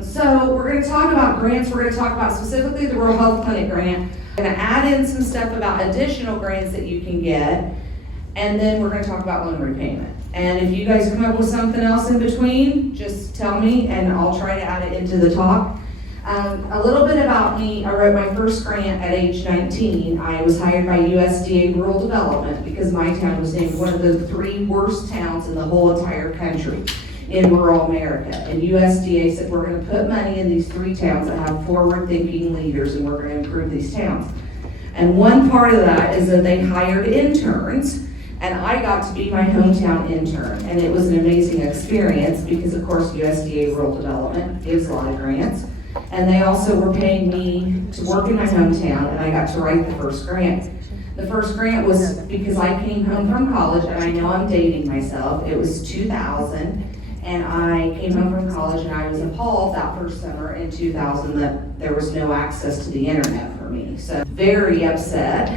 So we're going to talk about grants. We're going to talk about specifically the Rural Health Clinic grant. We're going to add in some stuff about additional grants that you can get, and then we're going to talk about loan repayment. And if you guys come up with something else in between, just tell me and I'll try to add it into the talk. A little bit about me: I wrote my first grant at age 19. I was hired by USDA Rural Development because my town was named one of the 3 worst towns in the whole entire country in rural America. And USDA said, we're going to put money in these 3 towns that have forward-thinking leaders, and we're going to improve these towns. And one part of that is that they hired interns, and I got to be my hometown intern. And it was an amazing experience because, of course, USDA Rural Development gives a lot of grants. And they also were paying me to work in my hometown, and I got to write the first grant. The first grant was because I came home from college, and I know I'm dating myself. It was 2000. And I came home from college and I was appalled that first summer in 2000 that there was no access to the internet for me. So very upset.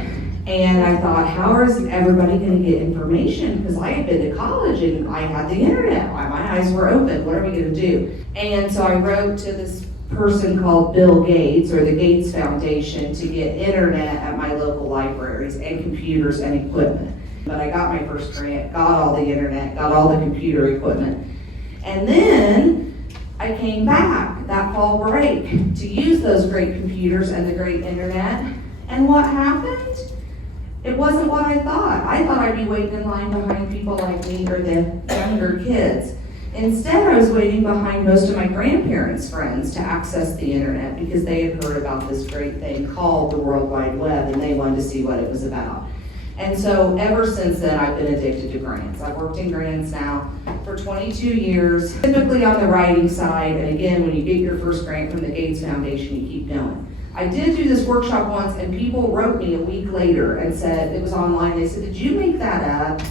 And I thought, how is everybody going to get information? Because I had been to college and I had the internet. My eyes were open. What are we going to do? And so I wrote to this person called Bill Gates, or the Gates Foundation, to get internet at my local libraries and computers and equipment. But I got my first grant, got all the internet, got all the computer equipment. And then I came back that fall break to use those great computers and the great internet. And what happened? It wasn't what I thought. I thought I'd be waiting in line behind people like me or the younger kids. Instead, I was waiting behind most of my grandparents' friends to access the internet because they had heard about this great thing called the World Wide Web, and they wanted to see what it was about. And so ever since then, I've been addicted to grants. I've worked in grants now for 22 years, typically on the writing side. And again, when you get your first grant from the Gates Foundation, you keep going. I did do this workshop once, and people wrote me a week later and said, it was online, they said, did you make that up?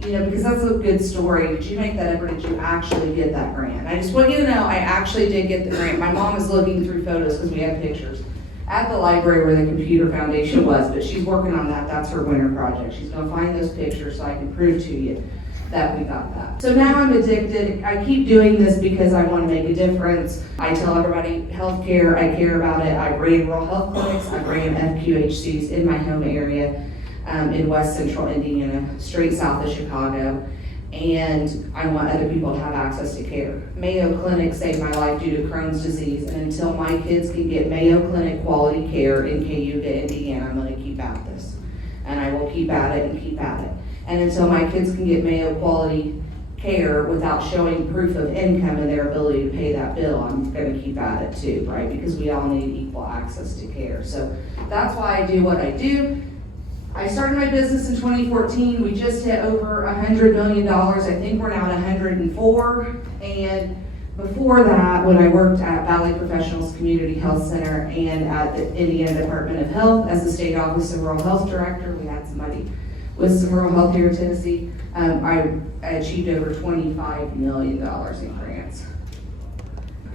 Because that's a good story. Did you make that up, or did you actually get that grant? I just want you to know, I actually did get the grant. My mom is looking through photos because we have pictures at the library where the Computer Foundation was, but she's working on that. That's her winter project. She's gonna find those pictures so I can prove to you that we got that. So now I'm addicted. I keep doing this because I wanna make a difference. I tell everybody, healthcare, I care about it. I ran rural health clinics, I ran FQHCs in my home area in West Central Indiana, straight south of Chicago. And I want other people to have access to care. Mayo Clinic saved my life due to Crohn's disease, and until my kids can get Mayo Clinic quality care in Cayuga, Indiana, I'm gonna keep at this. And I will keep at it and keep at it. And until my kids can get Mayo quality care without showing proof of income and their ability to pay that bill, I'm gonna keep at it too, right? Because we all need equal access to care. So that's why I do what I do. I started my business in 2014. We just hit over $100 million. I think we're now at 104. And before that, when I worked at Valley Professionals Community Health Center and at the Indiana Department of Health as the State Office of Rural Health Director, we had somebody with some rural health here in Tennessee. I achieved over $25 million in grants.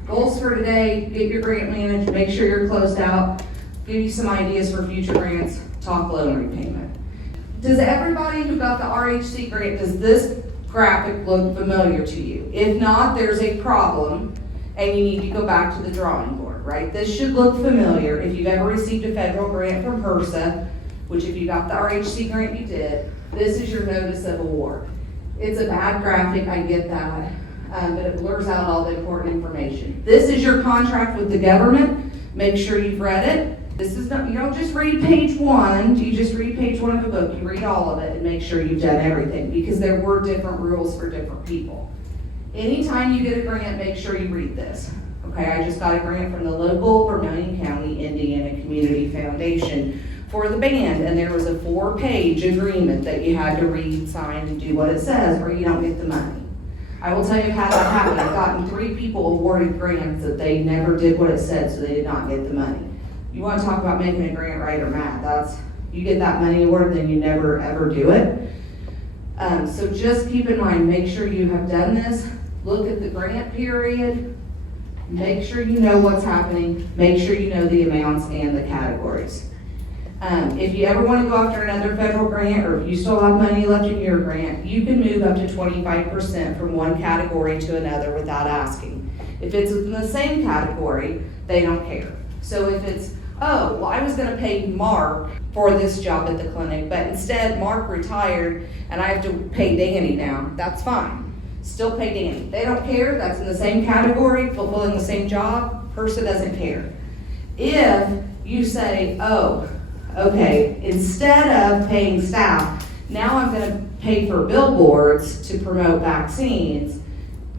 Goals for today: get your grant managed, make sure you're closed out, give you some ideas for future grants, talk loan repayment. Does everybody who got the RHC grant, does this graphic look familiar to you? If not, there's a problem and you need to go back to the drawing board, right? This should look familiar. If you've ever received a federal grant from HRSA, which if you got the RHC grant, you did, this is your notice of award. It's a bad graphic, I get that, but it blurs out all the important information. This is your contract with the government. Make sure you've read it. This is not, you don't just read page 1, you just read page 1 of a book, you read all of it and make sure you've done everything, because there were different rules for different people. Anytime you get a grant, make sure you read this. Okay, I just got a grant from the local Vermilion County, Indiana Community Foundation for the band, and there was a 4-page agreement that you had to read, sign, and do what it says, or you don't get the money. I will tell you how that happened. I've gotten 3 people awarded grants that they never did what it said, so they did not get the money. You want to talk about making a grant right or mad, that's, you get that money award, then you never ever do it. So just keep in mind, make sure you have done this, look at the grant period, make sure you know what's happening, make sure you know the amounts and the categories. If you ever want to go after another federal grant, or if you still have money left in your grant, you can move up to 25% from one category to another without asking. If it's in the same category, they don't care. So if it's, oh, well, I was gonna pay Mark for this job at the clinic, but instead Mark retired and I have to pay Danny now, that's fine. Still pay Danny. They don't care, that's in the same category, fulfilling the same job, person doesn't care. If you say, oh, okay, instead of paying staff, now I'm gonna pay for billboards to promote vaccines,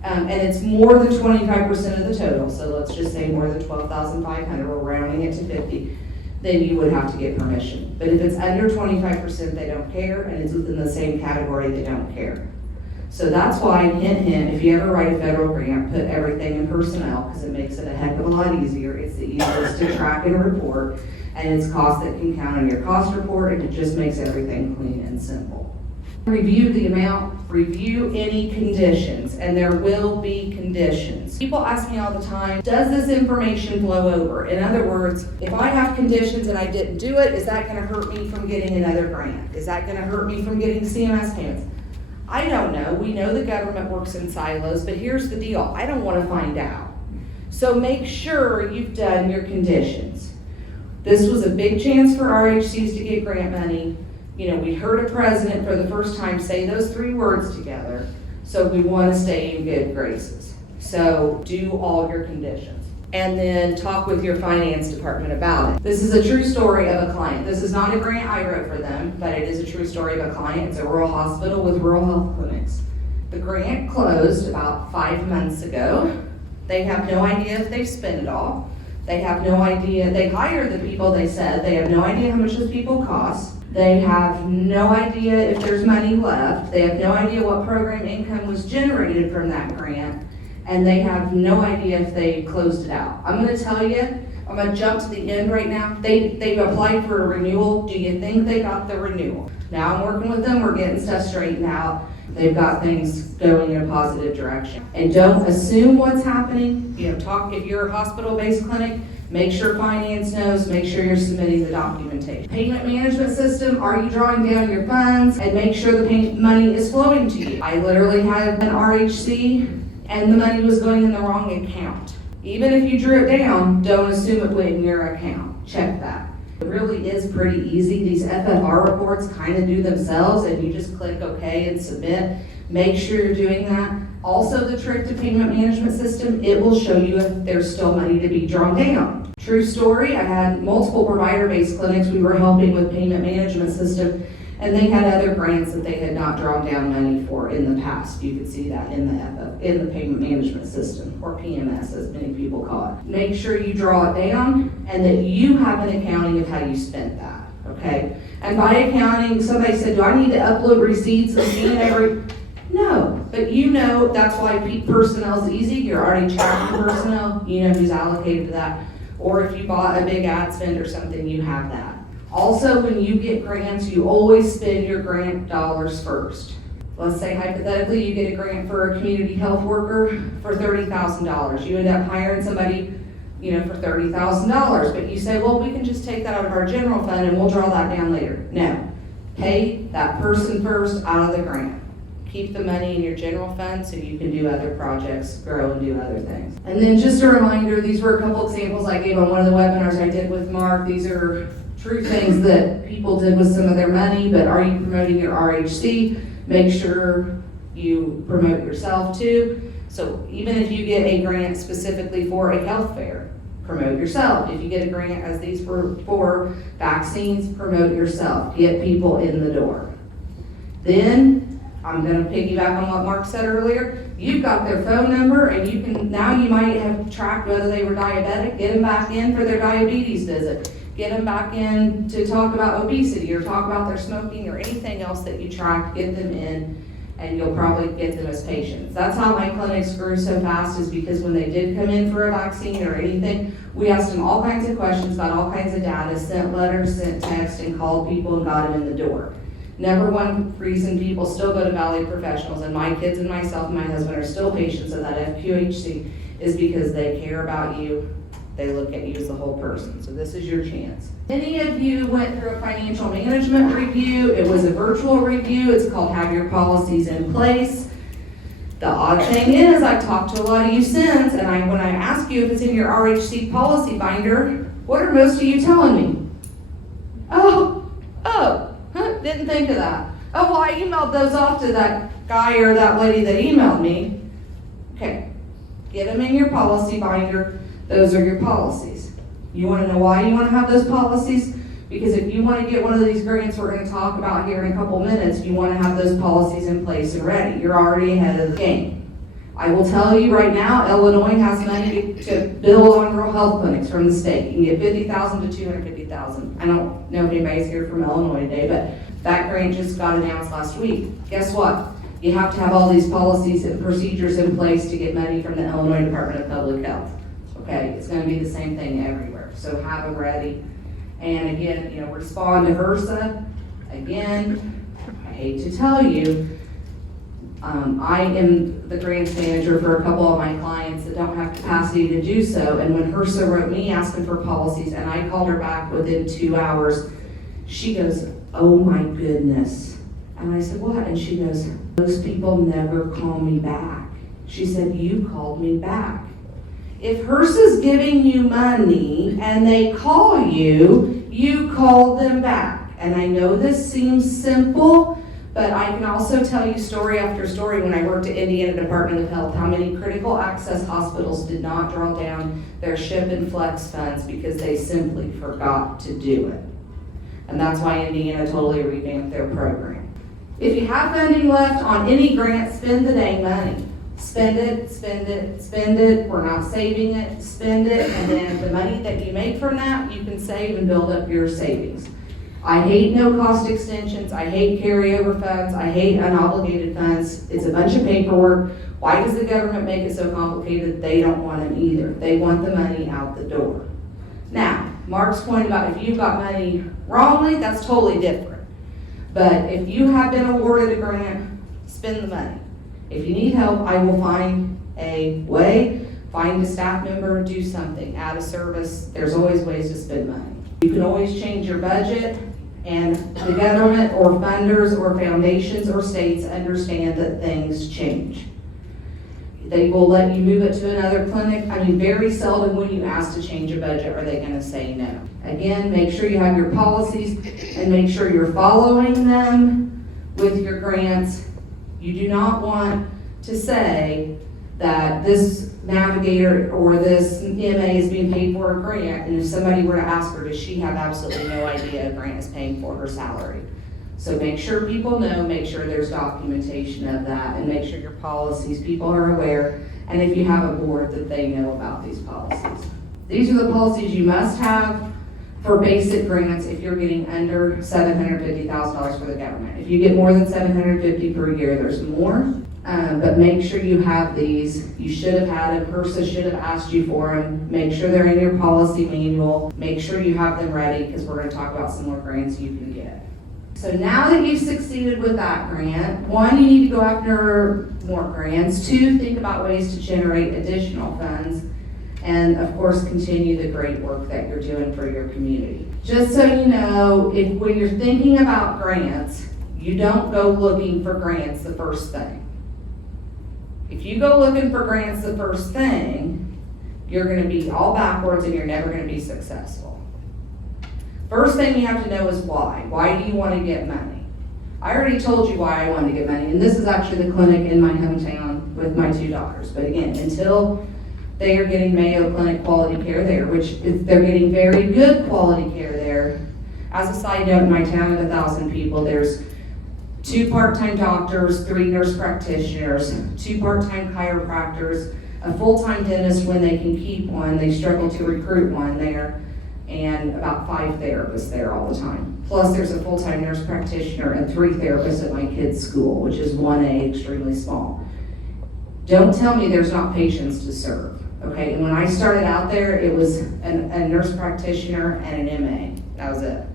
and it's more than 25% of the total, so let's just say more than 12,500, we're rounding it to 50, then you would have to get permission. But if it's under 25%, they don't care, and it's within the same category, they don't care. So that's why, hint, hint, if you ever write a federal grant, put everything in personnel, because it makes it a heck of a lot easier. It's the easiest to track and report, and it's cost that can count on your cost report, and it just makes everything clean and simple. Review the amount, review any conditions, and there will be conditions. People ask me all the time, does this information flow over? In other words, if I have conditions and I didn't do it, is that gonna hurt me from getting another grant? Is that gonna hurt me from getting CMS payments? I don't know. We know the government works in silos, but here's the deal. I don't want to find out. So make sure you've done your conditions. This was a big chance for RHCs to get grant money. You know, we heard a president for the first time say those three words together. So we want to stay in good graces. So do all your conditions. And then talk with your finance department about it. This is a true story of a client. This is not a grant I wrote for them, but it is a true story of a client. It's a rural hospital with rural health clinics. The grant closed about 5 months ago. They have no idea if they've spent it all. They have no idea. They hired the people, they said. They have no idea how much those people cost. They have no idea if there's money left. They have no idea what program income was generated from that grant. And they have no idea if they closed it out. I'm gonna tell you, I'm gonna jump to the end right now. They've applied for a renewal. Do you think they got the renewal? Now I'm working with them, we're getting stuff straightened out. They've got things going in a positive direction. And don't assume what's happening. You know, talk, if you're a hospital-based clinic, make sure finance knows, make sure you're submitting the documentation. Payment management system, are you drawing down your funds? And make sure the money is flowing to you. I literally had an RHC and the money was going in the wrong account. Even if you drew it down, don't assume it went in your account. Check that. It really is pretty easy. These FFR reports kind of do themselves, and you just click OK and submit. Make sure you're doing that. Also, the trick to payment management system, it will show you if there's still money to be drawn down. True story, I had multiple provider-based clinics we were helping with payment management system, and they had other grants that they had not drawn down money for in the past. You can see that in the payment management system, or PMS as many people call it. Make sure you draw it down and that you have an accounting of how you spent that, okay? And by accounting, somebody said, do I need to upload receipts and scan every? No, but you know that's why personnel is easy. You're already tracking personnel, you know who's allocated to that. Or if you bought a big ad spend or something, you have that. Also, when you get grants, you always spend your grant dollars first. Let's say hypothetically you get a grant for a community health worker for $30,000. You end up hiring somebody, you know, for $30,000, but you say, well, we can just take that out of our general fund and we'll draw that down later. No, pay that person first out of the grant. Keep the money in your general fund so you can do other projects, grow and do other things. And then just a reminder, these were a couple examples I gave on one of the webinars I did with Mark. These are true things that people did with some of their money, but are you promoting your RHC? Make sure you promote yourself too. So even if you get a grant specifically for a health fair, promote yourself. If you get a grant as these were for vaccines, promote yourself. Get people in the door. Then I'm going to piggyback on what Mark said earlier. You've got their phone number, and you can now you might have tracked whether they were diabetic. Get them back in for their diabetes visit. Get them back in to talk about obesity or talk about their smoking or anything else that you tracked. Get them in, and you'll probably get them as patients. That's how my clinics grew so fast, is because when they did come in for a vaccine or anything, we asked them all kinds of questions about all kinds of data, sent letters, sent text, and called people and got them in the door. Number one reason people still go to Valley Professionals, and my kids and myself and my husband are still patients of that FQHC, is because they care about you They look at you as the whole person. So this is your chance. Many of you went through a financial management review. It was a virtual review. It's called Have Your Policies in Place. The odd thing is, I've talked to a lot of you since, and when I ask you if it's in your RHC policy binder, what are most of you telling me? Didn't think of that. Oh, well, I emailed those off to that guy or that lady that emailed me. Okay, get them in your policy binder. Those are your policies. You want to know why you want to have those policies? Because if you want to get one of these grants we're going to talk about here in a couple minutes, you want to have those policies in place and ready. You're already ahead of the game. I will tell you right now, Illinois has money to build on rural health clinics from the state. You can get $50,000 to $250,000. I don't know if anybody's here from Illinois today, but that grant just got announced last week. Guess what? You have to have all these policies and procedures in place to get money from the Illinois Department of Public Health. Okay, it's going to be the same thing everywhere. So have them ready. And again, respond to HRSA. Again, I hate to tell you, I am the grants manager for a couple of my clients that don't have capacity to do so. And when HRSA wrote me asking for policies, and I called her back within 2 hours, she goes, "Oh my goodness." And I said, "What?" And she goes, "Most people never call me back." She said, "You called me back." If HRSA's giving you money and they call you, you call them back. And I know this seems simple, but I can also tell you story after story when I worked at Indiana Department of Health, how many critical access hospitals did not draw down their SHIP and flex funds because they simply forgot to do it. And that's why Indiana totally revamped their program. If you have funding left on any grant, spend the dang money. Spend it, spend it, spend it. We're not saving it, spend it. And then the money that you make from that, you can save and build up your savings. I hate no-cost extensions. I hate carryover funds. I hate unobligated funds. It's a bunch of paperwork. Why does the government make it so complicated? They don't want them either. They want the money out the door. Now, Mark's point about if you've got money wrongly, that's totally different. But if you have been awarded a grant, spend the money. If you need help, I will find a way. Find a staff member, do something, add a service. There's always ways to spend money. You can always change your budget, and the government or funders or foundations or states understand that things change. They will let you move it to another clinic. I mean, very seldom when you ask to change a budget are they going to say no. Again, make sure you have your policies and make sure you're following them with your grants. You do not want to say that this navigator or this MA is being paid for a grant, and if somebody were to ask her, does she have absolutely no idea a grant is paying for her salary? So make sure people know, make sure there's documentation of that, and make sure your policies, people are aware, and if you have a board that they know about these policies. These are the policies you must have for basic grants if you're getting under $750,000 for the government. If you get more than $750,000 per year, there's more. But make sure you have these. You should have had them. HRSA should have asked you for them. Make sure they're in your policy manual. Make sure you have them ready because we're going to talk about some more grants you can get. So now that you've succeeded with that grant, 1, you need to go after more grants. 2, think about ways to generate additional funds. And of course, continue the great work that you're doing for your community. Just so you know, when you're thinking about grants, you don't go looking for grants the first thing. If you go looking for grants the first thing, you're going to be all backwards and you're never going to be successful. First thing you have to know is why. Why do you want to get money? I already told you why I wanted to get money, and this is actually the clinic in my hometown with my 2 daughters. But again, until they are getting Mayo Clinic quality care there, they're getting very good quality care there. As a side note, in my town of 1,000 people, there's 2 part-time doctors, 3 nurse practitioners, 2 part-time chiropractors, a full-time dentist when they can keep one. They struggle to recruit one there, and about 5 therapists there all the time. Plus, there's a full-time nurse practitioner and 3 therapists at my kids' school, which is 1A, extremely small. Don't tell me there's not patients to serve. Okay, and when I started out there, it was a nurse practitioner and an MA. That was it.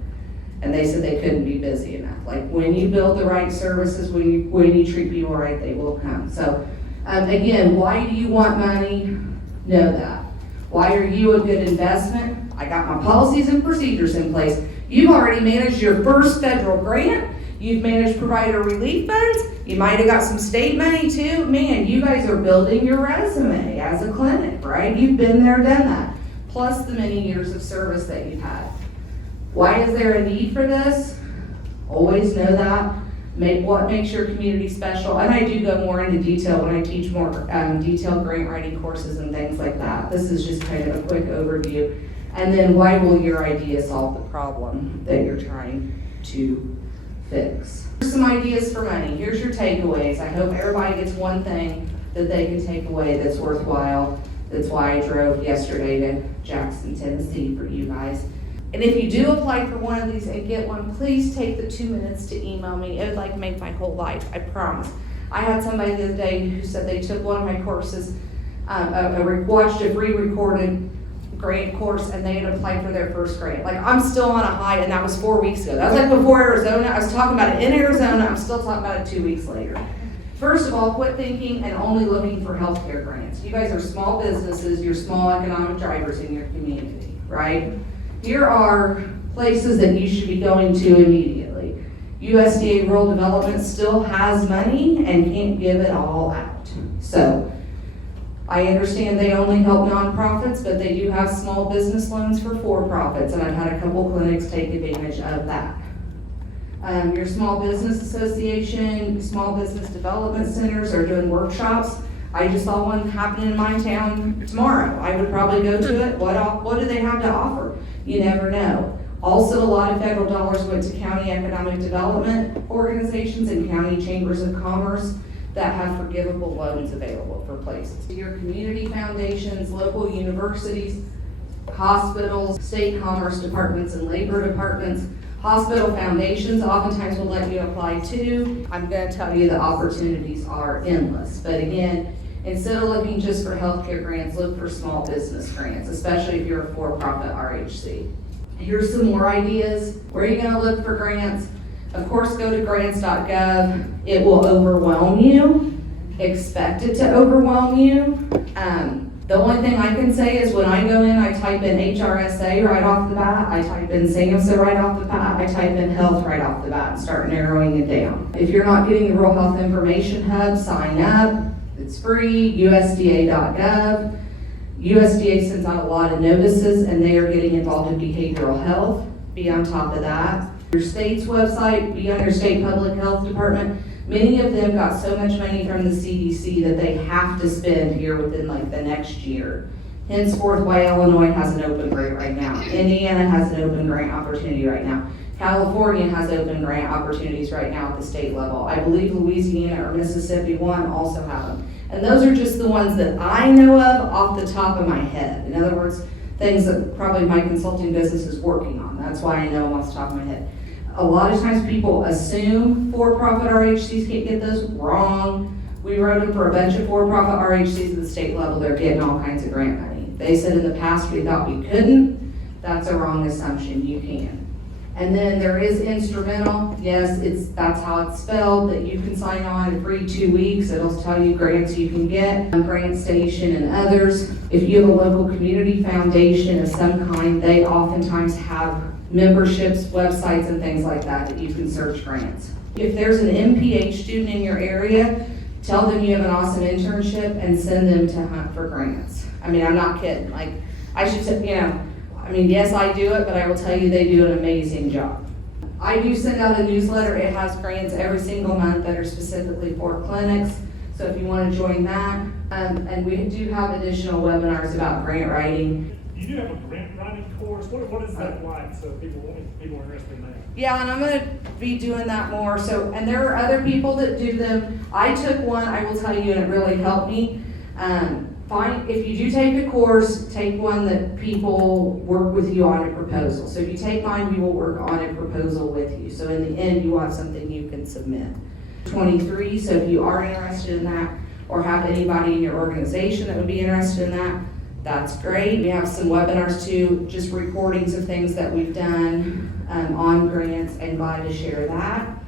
And they said they couldn't be busy enough. Like, when you build the right services, when you treat people right, they will come. So, again, why do you want money? Know that. Why are you a good investment? I got my policies and procedures in place. You've already managed your first federal grant. You've managed provider relief funds. You might have got some state money too. Man, you guys are building your resume as a clinic, right? You've been there, done that. Plus the many years of service that you've had. Why is there a need for this? Always know that. What makes your community special, and I do go more into detail when I teach more detailed grant writing courses and things like that. This is just kind of a quick overview. And then why will your idea solve the problem that you're trying to fix? Here's some ideas for money. Here's your takeaways. I hope everybody gets one thing that they can take away that's worthwhile. That's why I drove yesterday to Jackson, Tennessee for you guys. And if you do apply for one of these and get one, please take the 2 minutes to email me. It would like make my whole life, I promise. I had somebody the other day who said they took one of my courses, watched a pre-recorded grant course, and they had applied for their first grant. Like, I'm still on a high, and that was 4 weeks ago. That was like before Arizona. I was talking about it in Arizona. I'm still talking about it 2 weeks later. First of all, quit thinking and only looking for healthcare grants. You guys are small businesses. You're small economic drivers in your community, right? Here are places that you should be going to immediately. USDA Rural Development still has money and can't give it all out. So I understand they only help nonprofits, but they do have small business loans for for-profits, and I've had a couple clinics take advantage of that. Your small business association, small business development centers are doing workshops. I just saw one happening in my town tomorrow. I would probably go to it. What do they have to offer? You never know. Also, a lot of federal dollars went to county economic development organizations and county chambers of commerce that have forgivable loans available for places. Your community foundations, local universities, hospitals, state commerce departments and labor departments, hospital foundations oftentimes will let you apply too. I'm going to tell you the opportunities are endless. But again, instead of looking just for healthcare grants, look for small business grants, especially if you're a for-profit RHC. Here's some more ideas. Where are you going to look for grants? Of course, go to grants.gov. It will overwhelm you. Expect it to overwhelm you. The only thing I can say is when I go in, I type in HRSA right off the bat, I type in SAMHSA right off the bat, I type in health right off the bat and start narrowing it down. If you're not getting the Rural Health Information Hub, sign up. It's free, USDA.gov. USDA sends out a lot of notices and they are getting involved in behavioral health. Be on top of that. Your state's website, be on your state public health department. Many of them got so much money from the CDC that they have to spend here within like the next year. Henceforth, why Illinois has an open grant right now. Indiana has an open grant opportunity right now. California has open grant opportunities right now at the state level. I believe Louisiana or Mississippi one also have them. And those are just the ones that I know of off the top of my head. In other words, things that probably my consulting business is working on. That's why I know them off the top of my head. A lot of times people assume for-profit RHCs can't get those. Wrong. We wrote them for a bunch of for-profit RHCs at the state level. They're getting all kinds of grant money. They said in the past we thought we couldn't. That's a wrong assumption. You can. And then there is instrumental. Yes, that's how it's spelled, that you can sign on in free 2 weeks. It'll tell you grants you can get, Grant Station and others. If you have a local community foundation of some kind, they oftentimes have memberships, websites, and things like that you can search grants. If there's an MPH student in your area, tell them you have an awesome internship and send them to hunt for grants. I mean, I'm not kidding. Like, I should say, yes, I do it, but I will tell you they do an amazing job. I do send out a newsletter. It has grants every single month that are specifically for clinics. So if you want to join that, and we do have additional webinars about grant writing. You do have a grant writing course. What is that like? So people are interested in that. Yeah, and I'm going to be doing that more. So, and there are other people that do them. I took one, I will tell you, and it really helped me. If you do take a course, take one that people work with you on a proposal. So if you take mine, we will work on a proposal with you. So in the end, you want something you can submit. 23, so if you are interested in that or have anybody in your organization that would be interested in that, that's great. We have some webinars too, just recordings of things that we've done on grants, and glad to share that.